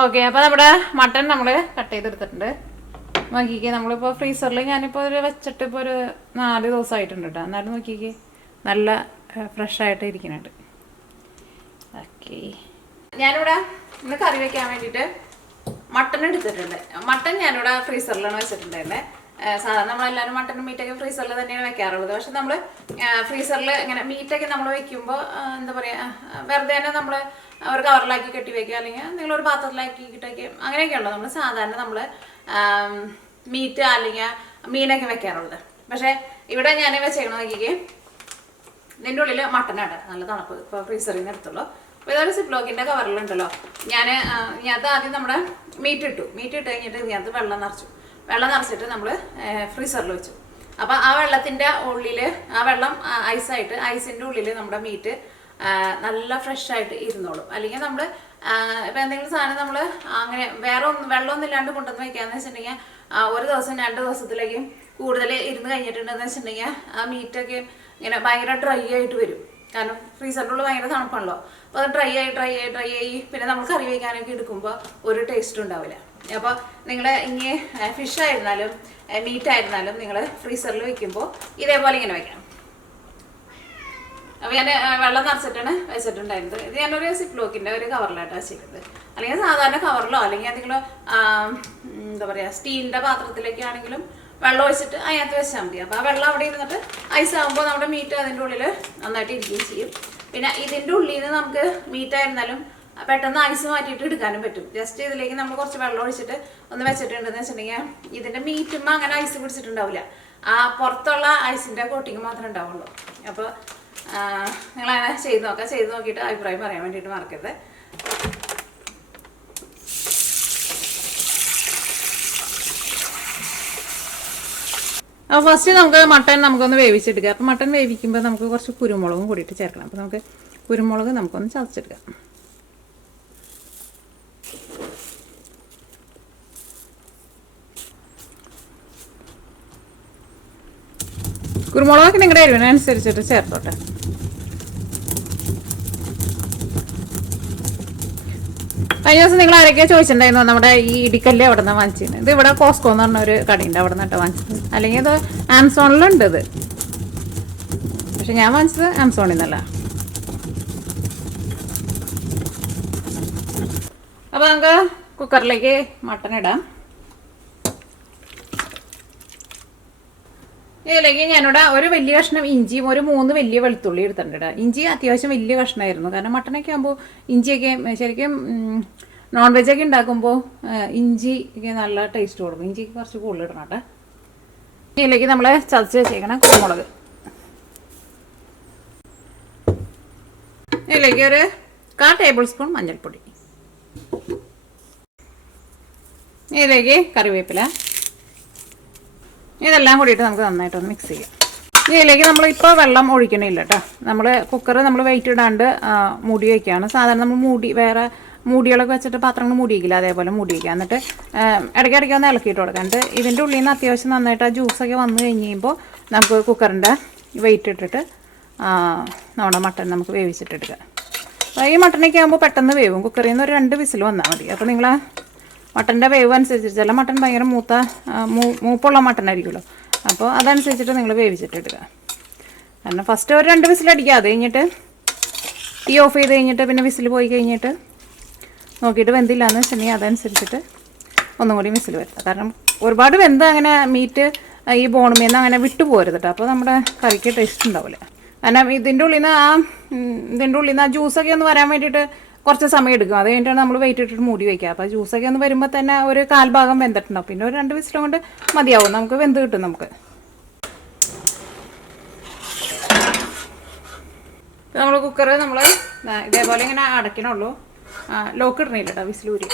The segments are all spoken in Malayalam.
ഓക്കെ, അപ്പോൾ നമ്മുടെ മട്ടൺ നമ്മൾ കട്ട് ചെയ്തെടുത്തിട്ടുണ്ട്. നോക്കിക്കേ, നമ്മളിപ്പോൾ ഫ്രീസറിൽ ഞാനിപ്പോൾ വെച്ചിട്ട് ഇപ്പോൾ ഒരു 4 ദിവസമായിട്ടുണ്ട് കേട്ടോ. എന്നാലും നോക്കിക്കേ, നല്ല ഫ്രഷായിട്ട് ഇരിക്കുന്നുണ്ട്. ഓക്കെ, ഞാനിവിടെ ഇന്ന് കറി വയ്ക്കാൻ വേണ്ടിയിട്ട് മട്ടൺ എടുത്തിട്ടുണ്ട്. മട്ടൺ ഞാനിവിടെ ഫ്രീസറിലാണ് വെച്ചിട്ടുണ്ടായിരുന്നത്. സാധാരണ നമ്മളെല്ലാവരും മട്ടനും മീറ്റൊക്കെ ഫ്രീസറിൽ തന്നെയാണ് വെക്കാറുള്ളത്. പക്ഷെ നമ്മൾ ഫ്രീസറിൽ ഇങ്ങനെ മീറ്റൊക്കെ നമ്മൾ വെക്കുമ്പോൾ എന്താ പറയുക, വെറുതെ തന്നെ നമ്മൾ ഒരു കവറിലാക്കി കെട്ടി വയ്ക്കുക, അല്ലെങ്കിൽ നിങ്ങളൊരു പാത്രത്തിലാക്കി കിട്ടൊക്കെ അങ്ങനെയൊക്കെയുള്ളൂ നമ്മൾ സാധാരണ നമ്മൾ മീറ്റ് അല്ലെങ്കിൽ മീനൊക്കെ വെക്കാറുള്ളത്. പക്ഷേ ഇവിടെ ഞാൻ വെച്ചേക്കണം നോക്കിക്കേ, ഇതിൻ്റെ ഉള്ളിൽ മട്ടനാണ്, നല്ല തണുപ്പ് ഇപ്പോൾ ഫ്രീസറിൽ നിന്ന് എടുത്തുള്ളൂ. അപ്പോൾ ഇതൊരു സിപ്ലോക്കിൻ്റെ കവറിലുണ്ടല്ലോ. ഇതിനകത്ത് ആദ്യം നമ്മുടെ മീറ്റ് ഇട്ട് കഴിഞ്ഞിട്ട് ഇതിനകത്ത് വെള്ളം നിറച്ചിട്ട് നമ്മൾ ഫ്രീസറിൽ വെച്ചു. അപ്പോൾ ആ വെള്ളത്തിൻ്റെ ഉള്ളിൽ, ആ വെള്ളം ഐസിൻ്റെ ഉള്ളിൽ നമ്മുടെ മീറ്റ് നല്ല ഫ്രഷായിട്ട് ഇരുന്നോളും. അല്ലെങ്കിൽ നമ്മൾ ഇപ്പം എന്തെങ്കിലും സാധനം നമ്മൾ അങ്ങനെ വെള്ളമൊന്നും ഇല്ലാണ്ട് കൊണ്ടുവന്ന് വയ്ക്കാന്ന് വെച്ചിട്ടുണ്ടെങ്കിൽ 1 ദിവസം 2 ദിവസത്തിലേക്കും കൂടുതൽ ഇരുന്ന് കഴിഞ്ഞിട്ടുണ്ടെന്ന് വെച്ചിട്ടുണ്ടെങ്കിൽ ആ മീറ്റൊക്കെ ഇങ്ങനെ ഭയങ്കര ഡ്രൈ ആയിട്ട് വരും. കാരണം ഫ്രീസറിൻ്റെ ഉള്ളിൽ ഭയങ്കര തണുപ്പാണല്ലോ. അപ്പോൾ അത് ഡ്രൈ ആയി പിന്നെ നമ്മൾ കറി വയ്ക്കാനൊക്കെ എടുക്കുമ്പോൾ ഒരു ടേസ്റ്റും ഉണ്ടാവില്ല. അപ്പോൾ നിങ്ങൾ ഇനി ഫിഷ് ആയിരുന്നാലും മീറ്റ് ആയിരുന്നാലും നിങ്ങൾ ഫ്രീസറിൽ വെക്കുമ്പോൾ ഇതേപോലെ ഇങ്ങനെ വെക്കണം. അപ്പോൾ ഞാൻ വെള്ളം നിറച്ചിട്ടാണ് വെച്ചിട്ടുണ്ടായിരുന്നത്. ഇത് ഞാനൊരു സിപ്ലോക്കിൻ്റെ ഒരു കവറിലായിട്ടാണ് വെച്ചിരുന്നത്. അല്ലെങ്കിൽ സാധാരണ കവറിലോ അല്ലെങ്കിൽ എന്തെങ്കിലും എന്താ പറയുക സ്റ്റീലിൻ്റെ പാത്രത്തിലേക്ക് ആണെങ്കിലും വെള്ളം ഒഴിച്ചിട്ട് അതിനകത്ത് വെച്ചാൽ മതി. അപ്പോൾ ആ വെള്ളം അവിടെ ഇരുന്നിട്ട് ഐസ് ആകുമ്പോൾ നമ്മുടെ മീറ്റ് അതിൻ്റെ ഉള്ളിൽ നന്നായിട്ട് ഇരിക്കുകയും ചെയ്യും. പിന്നെ ഇതിൻ്റെ ഉള്ളിൽ നിന്ന് നമുക്ക് മീറ്റ് ആയിരുന്നാലും പെട്ടെന്ന് ഐസ് മാറ്റിയിട്ട് എടുക്കാനും പറ്റും. ജസ്റ്റ് ഇതിലേക്ക് നമ്മൾ കുറച്ച് വെള്ളം ഒഴിച്ചിട്ട് ഒന്ന് വെച്ചിട്ടുണ്ടെന്ന് വെച്ചിട്ടുണ്ടെങ്കിൽ ഇതിൻ്റെ മീറ്റുമ്പോൾ അങ്ങനെ ഐസ് പിടിച്ചിട്ടുണ്ടാവില്ല. ആ പുറത്തുള്ള ഐസിൻ്റെ കോട്ടിങ് മാത്രമേ ഉണ്ടാവുള്ളൂ. അപ്പോൾ നിങ്ങളങ്ങനെ ചെയ്ത് നോക്കിയിട്ട് അഭിപ്രായം പറയാൻ വേണ്ടിയിട്ട് മറക്കരുത്. അപ്പോൾ ഫസ്റ്റ് നമുക്ക് മട്ടൺ നമുക്കൊന്ന് വേവിച്ചെടുക്കാം. അപ്പോൾ മട്ടൺ വേവിക്കുമ്പോൾ നമുക്ക് കുറച്ച് കുരുമുളകും കൂടിയിട്ട് ചേർക്കണം. അപ്പോൾ നമുക്ക് കുരുമുളക് നമുക്കൊന്ന് ചതച്ചെടുക്കാം. കുരുമുളകൊക്കെ നിങ്ങളുടെ എരിവിനനുസരിച്ചിട്ട് ചേർത്തോട്ടെ. കഴിഞ്ഞ ദിവസം നിങ്ങൾ ആരൊക്കെയാ ചോദിച്ചിട്ടുണ്ടായിരുന്നു നമ്മുടെ ഈ ഇടിക്കല്ല് എവിടെ നിന്നാണ് വാങ്ങിച്ചിരുന്നത്? ഇത് ഇവിടെ കോസ്കോ എന്ന് പറഞ്ഞ ഒരു കടയുണ്ട്, അവിടെ നിന്നിട്ട് വാങ്ങിച്ചത്. അല്ലെങ്കിൽ ഇത് ആമസോണിലുണ്ട് ഇത്, പക്ഷെ ഞാൻ വാങ്ങിച്ചത് ആമസോണിൽ നിന്നല്ല. അപ്പോൾ നമുക്ക് കുക്കറിലേക്ക് മട്ടൺ ഇടാം. ഇതിലേക്ക് ഞാനിവിടെ ഒരു വലിയ കഷ്ണം ഇഞ്ചിയും ഒരു 3 വലിയ വെളുത്തുള്ളി എടുത്തിട്ടുണ്ട്. ഇഞ്ചി അത്യാവശ്യം വലിയ കഷ്ണമായിരുന്നു, കാരണം മട്ടനൊക്കെ ആകുമ്പോൾ ഇഞ്ചിയൊക്കെ ശരിക്കും നോൺ വെജൊക്കെ ഉണ്ടാക്കുമ്പോൾ ഇഞ്ചിക്ക് നല്ല ടേസ്റ്റ് കൊടുക്കും. ഇഞ്ചിക്ക് കുറച്ച് കൂടുതൽ ഇടണം കേട്ടോ. ഇതിലേക്ക് നമ്മൾ ചതച്ച് വെച്ചേക്കണം കുരുമുളക്. ഇതിലേക്ക് ഒരു 1/4 ടേബിൾ സ്പൂൺ മഞ്ഞൾപ്പൊടി. ഇതിലേക്ക് കറിവേപ്പില. ഇതെല്ലാം കൂടിയിട്ട് നമുക്ക് നന്നായിട്ടൊന്ന് മിക്സ് ചെയ്യാം. ഇതിലേക്ക് നമ്മളിപ്പോൾ വെള്ളം ഒഴിക്കണില്ല കേട്ടോ. നമ്മൾ കുക്കർ നമ്മൾ വെയിറ്റ് ഇടാണ്ട് മൂടി വയ്ക്കുകയാണ്. സാധാരണ നമ്മൾ വേറെ മൂടികളൊക്കെ വെച്ചിട്ട് പാത്രങ്ങൾ മൂടി വയ്ക്കില്ല, അതേപോലെ മൂടി വയ്ക്കുക. എന്നിട്ട് ഇടയ്ക്കിടയ്ക്ക് ഒന്ന് ഇളക്കിയിട്ട് കൊടുക്കുക. എന്നിട്ട് ഇതിൻ്റെ ഉള്ളിൽ നിന്ന് അത്യാവശ്യം നന്നായിട്ട് ആ ജ്യൂസൊക്കെ വന്നു കഴിഞ്ഞ് കഴിയുമ്പോൾ നമുക്ക് കുക്കറിൻ്റെ വെയിറ്റ് ഇട്ടിട്ട് നമ്മുടെ മട്ടൺ നമുക്ക് വേവിച്ചിട്ടെടുക്കുക. അപ്പോൾ ഈ മട്ടനൊക്കെ ആകുമ്പോൾ പെട്ടെന്ന് വേവും. കുക്കറിൽ നിന്ന് ഒരു 2 വിസിൽ വന്നാൽ മതി. അപ്പോൾ നിങ്ങൾ മട്ടൻ്റെ വേവ് അനുസരിച്ച്, ചില മട്ടൺ ഭയങ്കര മൂപ്പുള്ള മട്ടൺ ആയിരിക്കുമല്ലോ, അപ്പോൾ അതനുസരിച്ചിട്ട് നിങ്ങൾ വേവിച്ചിട്ടെടുക്കുക. കാരണം ഫസ്റ്റ് ഒരു 2 വിസിൽ അടിക്കുക. അത് കഴിഞ്ഞിട്ട് തീ ഓഫ് ചെയ്ത് കഴിഞ്ഞിട്ട് പിന്നെ വിസിൽ പോയി കഴിഞ്ഞിട്ട് നോക്കിയിട്ട് വെന്തില്ല എന്ന് വെച്ചിട്ടുണ്ടെങ്കിൽ അതനുസരിച്ചിട്ട് ഒന്നും കൂടി വിസിൽ വരുത്തുക. കാരണം ഒരുപാട് വെന്ത് അങ്ങനെ മീറ്റ് ഈ ബോണുമേന്ന് അങ്ങനെ വിട്ടു പോരുത് കേട്ടോ. അപ്പോൾ നമ്മുടെ കറിക്ക് ടേസ്റ്റ് ഉണ്ടാവില്ല. കാരണം ഇതിൻ്റെ ഉള്ളിൽ നിന്ന് ആ ജ്യൂസൊക്കെ ഒന്ന് വരാൻ വേണ്ടിയിട്ട് കുറച്ച് സമയം എടുക്കും. അത് കഴിഞ്ഞിട്ടാണ് നമ്മൾ വെയിറ്റ് ഇട്ടിട്ട് മൂടി വയ്ക്കുക. അപ്പോൾ ജ്യൂസൊക്കെ ഒന്ന് വരുമ്പോൾ തന്നെ ഒരു 1/4 ഭാഗം വെന്തിട്ടുണ്ടാവും. പിന്നെ ഒരു 2 വിസിലും കൊണ്ട് മതിയാവും, നമുക്ക് വെന്ത് കിട്ടും. നമുക്ക് നമ്മൾ കുക്കർ നമ്മൾ ഇതേപോലെ ഇങ്ങനെ അടയ്ക്കണുള്ളൂ, ലോക്ക് ഇടണില്ല കേട്ടോ, വിസിലൂരി.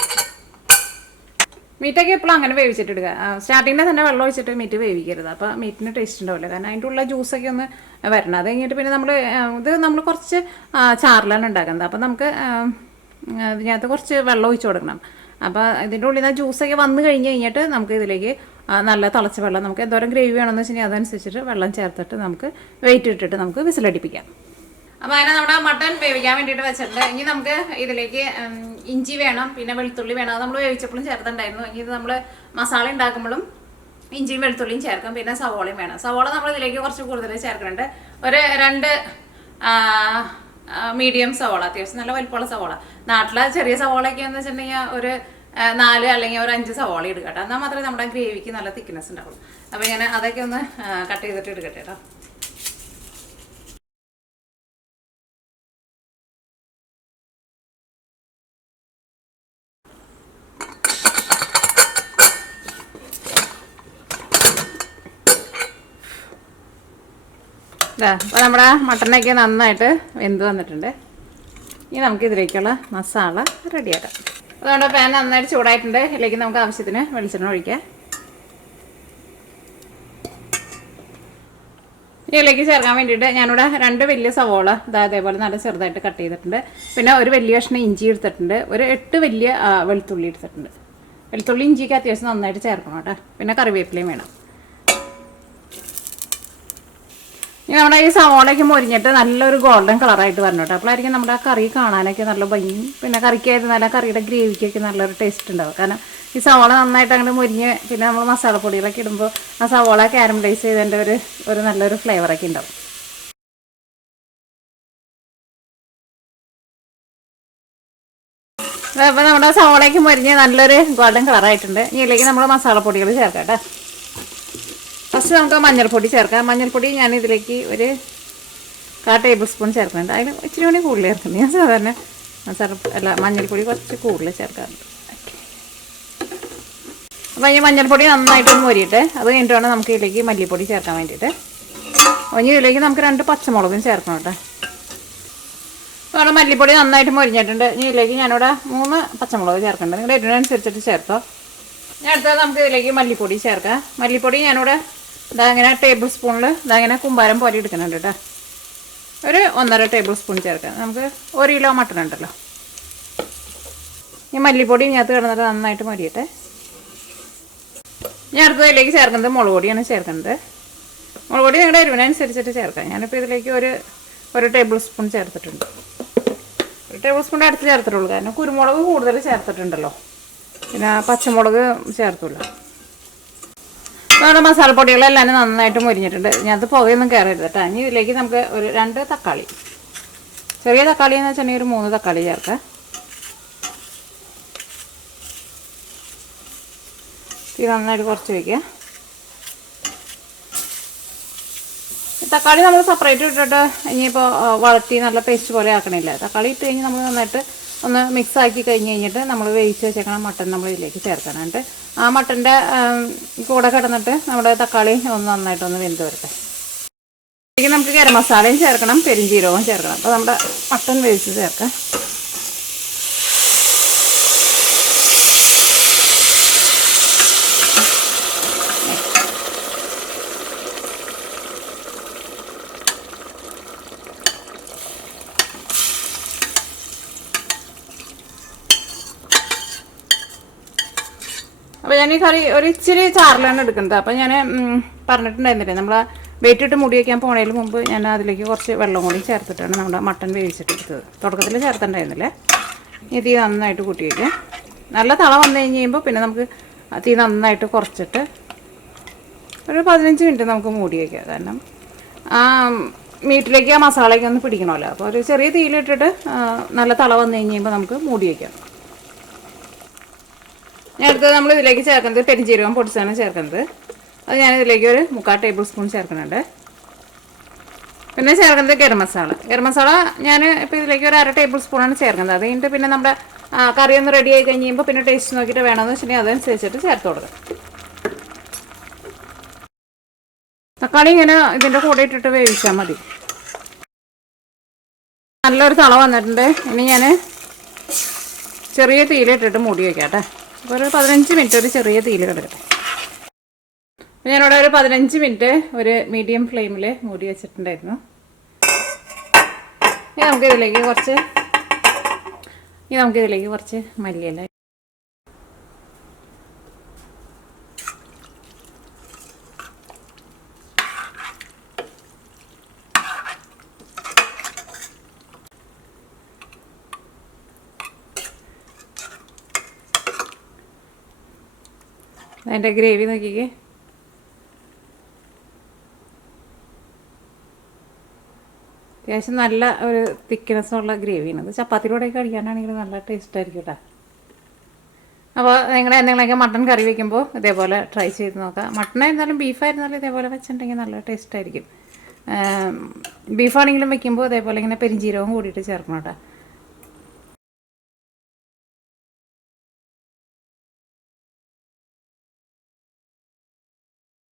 മീറ്റൊക്കെ എപ്പോഴും അങ്ങനെ വേവിച്ചിട്ടെടുക്കുക. സ്റ്റാർട്ടിങ്ങിൽ തന്നെ വെള്ളം ഒഴിച്ചിട്ട് മീറ്റ് വേവിക്കരുത്, അപ്പോൾ മീറ്റിന് ടേസ്റ്റ് ഉണ്ടാവില്ല. കാരണം അതിൻ്റെ ഉള്ള ജ്യൂസൊക്കെ ഒന്ന് വരണം. അത് കഴിഞ്ഞിട്ട് പിന്നെ നമ്മൾ കുറച്ച് ചാറിലാണ് ഉണ്ടാക്കുന്നത്. അപ്പോൾ നമുക്ക് ഇതിനകത്ത് കുറച്ച് വെള്ളം ഒഴിച്ച് കൊടുക്കണം. അപ്പോൾ ഇതിൻ്റെ ഉള്ളിൽ നിന്ന് ജ്യൂസൊക്കെ വന്നു കഴിഞ്ഞിട്ട് നമുക്ക് ഇതിലേക്ക് നല്ല തിളച്ച വെള്ളം, നമുക്ക് എന്തോരം ഗ്രേവി വേണമെന്ന് വെച്ചിട്ടുണ്ടെങ്കിൽ അതനുസരിച്ചിട്ട് വെള്ളം ചേർത്തിട്ട് നമുക്ക് വെയിറ്റ് ഇട്ടിട്ട് നമുക്ക് വിസിലടിപ്പിക്കാം. അപ്പോൾ അതിനെ നമ്മുടെ മട്ടൺ വേവിക്കാൻ വേണ്ടിയിട്ട് വെച്ചിട്ടുണ്ട്. ഇനി നമുക്ക് ഇതിലേക്ക് ഇഞ്ചി വേണം, പിന്നെ വെളുത്തുള്ളി വേണം. അത് നമ്മൾ വേവിച്ചപ്പോഴും ചേർത്തിട്ടുണ്ടായിരുന്നു. ഇനി ഇത് നമ്മൾ മസാല ഉണ്ടാക്കുമ്പോഴും ഇഞ്ചിയും വെളുത്തുള്ളിയും ചേർക്കും, പിന്നെ സവോളയും വേണം. സവോള നമ്മൾ ഇതിലേക്ക് കുറച്ച് കൂടുതൽ ചേർക്കുന്നുണ്ട്. ഒരു 2 മീഡിയം സവോള, അത്യാവശ്യം നല്ല വലിപ്പമുള്ള സവോള. നാട്ടിലെ ചെറിയ സവോളയൊക്കെ എന്ന് വെച്ചിട്ടുണ്ടെങ്കിൽ ഒരു 4 അല്ലെങ്കിൽ ഒരു 5 സവോള എടുക്കട്ടെ. എന്നാൽ മാത്രമേ നമ്മുടെ ഗ്രേവിക്ക് നല്ല തിക്നെസ് ഉണ്ടാവുള്ളൂ. അപ്പോൾ ഞാൻ അതൊക്കെ ഒന്ന് കട്ട് ചെയ്തിട്ട് എടുക്കട്ടെ കേട്ടോ. അപ്പോൾ നമ്മുടെ മട്ടനൊക്കെ നന്നായിട്ട് വെന്ത് വന്നിട്ടുണ്ട്. ഇനി നമുക്ക് ഇതിലേക്കുള്ള മസാല റെഡിയാക്കാം. അതുകൊണ്ട് പാൻ നന്നായിട്ട് ചൂടായിട്ടുണ്ട്. ഇതിലേക്ക് നമുക്ക് ആവശ്യത്തിന് വെളിച്ചെണ്ണ ഒഴിക്കാം. ഇതിലേക്ക് ചേർക്കാൻ വേണ്ടിയിട്ട് ഞാനിവിടെ 2 വലിയ സവോള അതേപോലെ നല്ല ചെറുതായിട്ട് കട്ട് ചെയ്തിട്ടുണ്ട്. പിന്നെ ഒരു വലിയ കഷ്ണം ഇഞ്ചി എടുത്തിട്ടുണ്ട്. ഒരു 8 വലിയ വെളുത്തുള്ളി എടുത്തിട്ടുണ്ട്. വെളുത്തുള്ളി ഇഞ്ചിക്ക് അത്യാവശ്യം നന്നായിട്ട് ചേർക്കണം കേട്ടോ. പിന്നെ കറിവേപ്പിലയും വേണം. ഇനി നമ്മുടെ ഈ സവോളയൊക്കെ മൊരിഞ്ഞിട്ട് നല്ലൊരു ഗോൾഡൻ കളറായിട്ട് വരണം കേട്ടോ. അപ്പോഴായിരിക്കും നമ്മുടെ ആ കറി കാണാനൊക്കെ നല്ല ഭംഗിയും പിന്നെ കറിക്കായിട്ട് നല്ല കറിയുടെ ഗ്രേവിക്കൊക്കെ നല്ലൊരു ടേസ്റ്റ് ഉണ്ടാവും. കാരണം ഈ സവോള നന്നായിട്ട് അങ്ങോട്ട് മൊരിഞ്ഞ് പിന്നെ നമ്മൾ മസാലപ്പൊടികളൊക്കെ ഇടുമ്പോൾ ആ സവോള കാരമലൈസ് ചെയ്തതിൻ്റെ ഒരു നല്ലൊരു ഫ്ലേവറൊക്കെ ഉണ്ടാവും. അപ്പോൾ നമ്മുടെ സവോളയ്ക്ക് മൊരിഞ്ഞ് നല്ലൊരു ഗോൾഡൻ കളറായിട്ടുണ്ട്. ഇതിലേക്ക് നമ്മൾ മസാലപ്പൊടികൾ ചേർക്കാം കേട്ടോ. ഫസ്റ്റ് നമുക്ക് മഞ്ഞൾപ്പൊടി ചേർക്കാം. മഞ്ഞൾപ്പൊടി ഞാൻ ഇതിലേക്ക് ഒരു 1/4 ടേബിൾ സ്പൂൺ ചേർക്കുന്നുണ്ട്. അതിന് ഇച്ചിരി കൂടി കൂടുതൽ ചേർക്കുന്നത്. ഞാൻ സാധാരണ മഞ്ഞൾപ്പൊടി കുറച്ച് കൂടുതൽ ചേർക്കാറുണ്ട്. അപ്പോൾ ഈ മഞ്ഞൾപ്പൊടി നന്നായിട്ടൊന്ന് മൊരിയിട്ട് അത് കഴിഞ്ഞിട്ട് വേണം നമുക്ക് ഇതിലേക്ക് മല്ലിപ്പൊടി ചേർക്കാൻ വേണ്ടിയിട്ട്. ഇനി ഇതിലേക്ക് നമുക്ക് 2 പച്ചമുളകും ചേർക്കണം കേട്ടോ. അപ്പോൾ മല്ലിപ്പൊടി നന്നായിട്ട് മൊരിഞ്ഞിട്ടുണ്ട്. ഇനി ഇതിലേക്ക് ഞാനിവിടെ 3 പച്ചമുളക് ചേർക്കുന്നുണ്ട്. നിങ്ങളുടെ എരിവിനനുസരിച്ചിട്ട് ചേർത്തോ. ഞാൻ അടുത്തത് നമുക്ക് ഇതിലേക്ക് മല്ലിപ്പൊടി ചേർക്കാം. മല്ലിപ്പൊടി ഞാനിവിടെ ഇങ്ങനെ ടേബിൾ സ്പൂണിൽ ഇങ്ങനെ കുമ്പാരം പോലെ എടുക്കുന്നുണ്ട് കേട്ടോ. ഒരു 1.5 ടേബിൾ സ്പൂൺ ചേർക്കാം. നമുക്ക് 1 കിലോ മട്ടൺ ഉണ്ടല്ലോ. ഈ മല്ലിപ്പൊടി ഇതിനകത്ത് കിടന്നിട്ട് നന്നായിട്ട് മൊരിയട്ടെ. ഞാൻ അടുത്തതിലേക്ക് ചേർക്കുന്നത് മുളക് പൊടിയാണ് ചേർക്കുന്നത്. മുളക് പൊടി നിങ്ങളുടെ എരിവിനനുസരിച്ചിട്ട് ചേർക്കാം. ഞാനിപ്പോൾ ഇതിലേക്ക് ഒരു ടേബിൾ സ്പൂൺ ചേർത്തിട്ടുണ്ട്. 1 ടേബിൾ സ്പൂൺ അടുത്ത് ചേർത്തിട്ടുള്ളൂ. കാരണം കുരുമുളക് കൂടുതൽ ചേർത്തിട്ടുണ്ടല്ലോ, പിന്നെ പച്ചമുളക് ചേർത്തില്ല. നമ്മുടെ മസാലപ്പൊടികളെല്ലാം നന്നായിട്ട് മൊരിഞ്ഞിട്ടുണ്ട്. ഞാനത് പുകയൊന്നും കയറരുത് കേട്ടോ. ഇനി ഇതിലേക്ക് നമുക്ക് ഒരു 2 തക്കാളി, ചെറിയ തക്കാളി എന്ന് വെച്ചിട്ടുണ്ടെങ്കിൽ ഒരു 3 തക്കാളി ചേർക്കാം. ഇത് നന്നായിട്ട് കുറച്ച് വയ്ക്കുക. തക്കാളി നമ്മൾ സെപ്പറേറ്റ് ഇട്ടിട്ട് ഇനിയിപ്പോൾ വഴറ്റി നല്ല പേസ്റ്റ് പോലെ ആക്കണില്ല. തക്കാളി ഇട്ട് കഴിഞ്ഞ് നമ്മൾ നന്നായിട്ട് ഒന്ന് മിക്സ് ആക്കി കഴിഞ്ഞ് കഴിഞ്ഞിട്ട് നമ്മൾ വേവിച്ച് വെച്ചേക്കണം മട്ടൺ നമ്മൾ ഇതിലേക്ക് ചേർക്കാനായിട്ട്. ആ മട്ടൻ്റെ കൂടെ കിടന്നിട്ട് നമ്മുടെ തക്കാളി ഒന്ന് നന്നായിട്ടൊന്ന് വെന്ത് വരട്ടെ. ഇതിലേക്ക് നമുക്ക് ഗരം മസാലയും ചേർക്കണം, പെരുംജീരകവും ചേർക്കണം. അപ്പോൾ നമ്മുടെ മട്ടൺ വേവിച്ച് ചേർക്കാം. അപ്പോൾ ഞാൻ ഈ കറി ഒരു ഇച്ചിരി ചാറിലാണ് എടുക്കുന്നത്. അപ്പോൾ ഞാൻ പറഞ്ഞിട്ടുണ്ടായിരുന്നില്ലേ, നമ്മൾ വെയിറ്റിട്ട് മുടി വയ്ക്കാൻ പോണതിന് മുമ്പ് ഞാൻ അതിലേക്ക് കുറച്ച് വെള്ളം കൂടി ചേർത്തിട്ടാണ് നമ്മുടെ മട്ടൺ വേവിച്ചിട്ടെടുത്തത്. തുടക്കത്തിൽ ചേർത്തിട്ടുണ്ടായിരുന്നില്ലേ. ഈ തീ നന്നായിട്ട് കൂട്ടി വയ്ക്കുക. നല്ല തള വന്നു കഴിഞ്ഞ് കഴിയുമ്പോൾ പിന്നെ നമുക്ക് തീ നന്നായിട്ട് കുറച്ചിട്ട് ഒരു 15 മിനിറ്റ് നമുക്ക് മൂടി വയ്ക്കാം. കാരണം ആ മീറ്റിലേക്ക് ആ മസാലയ്ക്ക് ഒന്ന് പിടിക്കണമല്ലോ. അപ്പോൾ ഒരു ചെറിയ തീയിലിട്ടിട്ട് നല്ല തള വന്നു കഴിഞ്ഞ് കഴിയുമ്പോൾ നമുക്ക് മൂടി വയ്ക്കാം. ഞാൻ അടുത്തത് നമ്മൾ ഇതിലേക്ക് ചേർക്കുന്നത് പെരുംജീരകം പൊടിച്ചാണ് ചേർക്കുന്നത്. അത് ഞാനിതിലേക്ക് ഒരു 3/4 ടേബിൾ സ്പൂൺ ചേർക്കുന്നുണ്ട്. പിന്നെ ചേർക്കുന്നത് ഗരം മസാല. ഗരം മസാല ഞാൻ ഇപ്പോൾ ഇതിലേക്ക് ഒരു 1/2 ടേബിൾ സ്പൂണാണ് ചേർക്കുന്നത്. അത് കഴിഞ്ഞിട്ട് പിന്നെ നമ്മുടെ കറി ഒന്ന് റെഡി ആയി കഴിഞ്ഞ് കഴിയുമ്പോൾ പിന്നെ ടേസ്റ്റ് നോക്കിയിട്ട് വേണമെന്ന് വെച്ചിട്ടുണ്ടെങ്കിൽ അതനുസരിച്ചിട്ട് ചേർത്ത് കൊടുക്കുക. തക്കാളി ഇങ്ങനെ ഇതിൻ്റെ കൂടെ ഇട്ടിട്ട് വേവിച്ചാൽ മതി. നല്ലൊരു തള വന്നിട്ടുണ്ട്. ഇനി ഞാൻ ചെറിയ തീയിലിട്ടിട്ട് മൂടി വയ്ക്കാം കേട്ടോ. അപ്പോൾ ഒരു 15 മിനിറ്റ് ഒരു ചെറിയ തീയിൽ കിടക്കട്ടെ. ഞാനിവിടെ ഒരു 15 മിനിറ്റ് ഒരു മീഡിയം ഫ്ലെയിമിൽ മൂടി വെച്ചിട്ടുണ്ടായിരുന്നു. ഇനി നമുക്കിതിലേക്ക് കുറച്ച് മല്ലിയില, അതിൻ്റെ ഗ്രേവി നോക്കിക്കേ. അത്യാവശ്യം നല്ല ഒരു തിക്നെസ്സുള്ള ഗ്രേവിയാണ്. അത് ചപ്പാത്തിയിലൂടെയൊക്കെ കഴിക്കാനാണെങ്കിൽ നല്ല ടേസ്റ്റ് ആയിരിക്കും കേട്ടോ. അപ്പോൾ നിങ്ങളൊക്കെ മട്ടൺ കറി വയ്ക്കുമ്പോൾ ഇതേപോലെ ട്രൈ ചെയ്ത് നോക്കാം. മട്ടണായിരുന്നാലും ബീഫായിരുന്നാലും ഇതേപോലെ വെച്ചിട്ടുണ്ടെങ്കിൽ നല്ല ടേസ്റ്റ് ആയിരിക്കും. ബീഫാണെങ്കിലും വെക്കുമ്പോൾ ഇതേപോലെ ഇങ്ങനെ പെരിഞ്ജീരകം കൂടിയിട്ട് ചേർക്കണം കേട്ടോ.